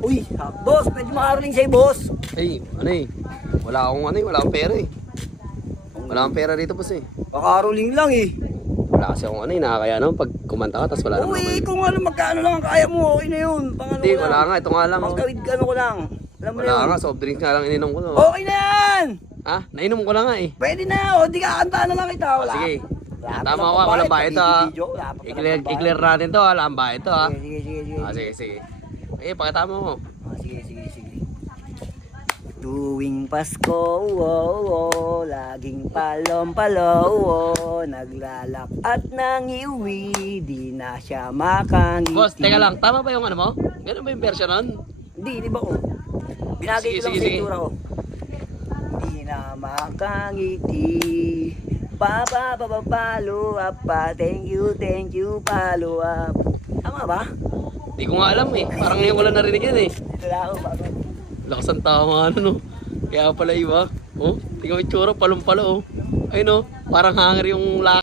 Uy, ha, boss, pwede makaroling sa'yo, boss. Ay, ano eh. Wala akong ano eh, wala akong pera eh. Wala akong pera dito boss eh. Makaroling lang eh. Wala kasi akong ano eh, nakakaya naman pag kumanta ka, tapos wala naman Uy, naman. kung ano, magkano lang ang kaya mo, okay na yun. Pang ano Hindi, ko wala lang. nga, ito nga lang. oh. Pangkawid ka ano ko lang. Alam mo na Wala yun. nga, soft drinks nga lang ininom ko. Oh. Okay na yan! Ha? Nainom ko na nga eh. Pwede na, o di kakantaan na lang kita. Wala. Sige. Wala pa Tama lang ko, walang bayad to ha. I-clear natin to ha, wala akong bayad to ha. Sige, sige, sige. sige. Ah, sige, sige. Eh, pakita mo. Ah, sige, sige, sige. Tuwing Pasko, oh, oh, laging palom-palo, oh, naglalak at nangiwi, di na siya makangiti. Boss, teka lang, tama ba yung ano mo? Ganun ba yung version nun? Hindi, di ba ko? Binagay ko lang sige, sa sige. itsura ko. Di na makangiti, papa, papa, follow up pa, thank you, thank you, follow up. Tama ba? Hindi ko nga alam eh. Parang ngayon lang narinig yan eh. Wala ako, papa. Lakas ang tama ano no. Kaya pala iba. Oh, tingnan mo yung tsura, palong-palo oh. Ayun oh, parang hanger yung laki.